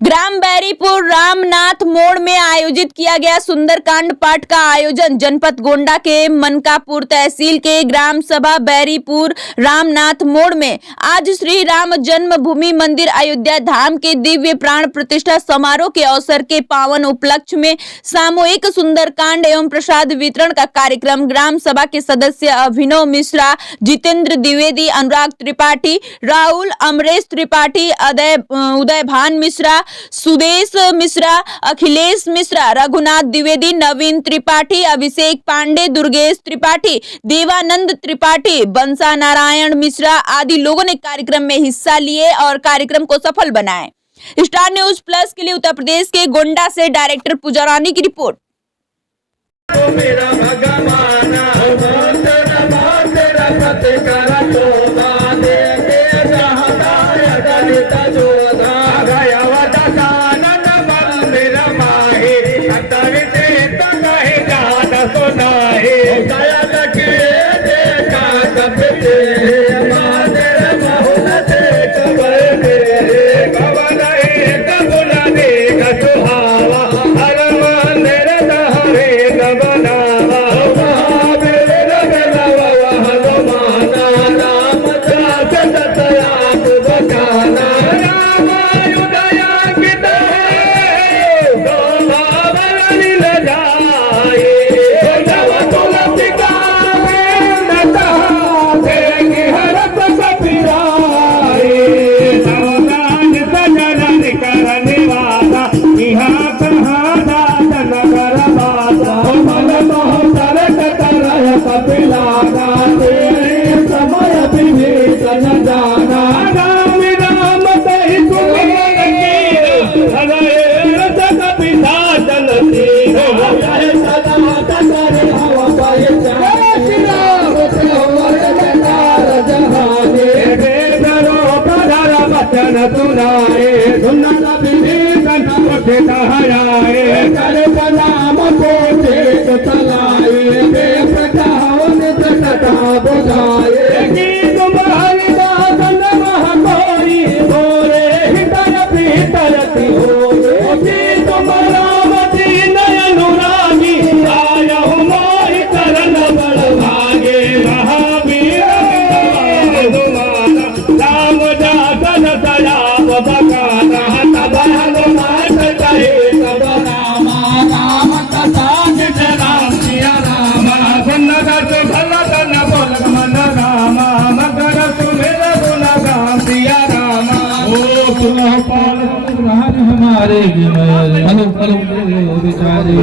ग्राम बैरीपुर रामनाथ मोड़ में आयोजित किया गया सुंदरकांड पाठ का आयोजन जनपद गोंडा के मनकापुर तहसील के ग्राम सभा बैरीपुर रामनाथ मोड़ में आज श्री राम जन्मभूमि मंदिर अयोध्या धाम के दिव्य प्राण प्रतिष्ठा समारोह के अवसर के पावन उपलक्ष्य में सामूहिक सुंदरकांड एवं प्रसाद वितरण का कार्यक्रम ग्राम सभा के सदस्य अभिनव मिश्रा, जितेंद्र द्विवेदी, अनुराग त्रिपाठी, राहुल, अमरेश त्रिपाठी, उदय भान मिश्रा, सुदेश मिश्रा, अखिलेश मिश्रा, रघुनाथ द्विवेदी, नवीन त्रिपाठी, अभिषेक पांडे, दुर्गेश त्रिपाठी, देवानंद त्रिपाठी, बंसा नारायण मिश्रा आदि लोगों ने कार्यक्रम में हिस्सा लिए और कार्यक्रम को सफल बनाए। स्टार न्यूज प्लस के लिए उत्तर प्रदेश के गोंडा से डायरेक्टर पूजा रानी की रिपोर्ट। हमारे हेलो हेलो बेचारे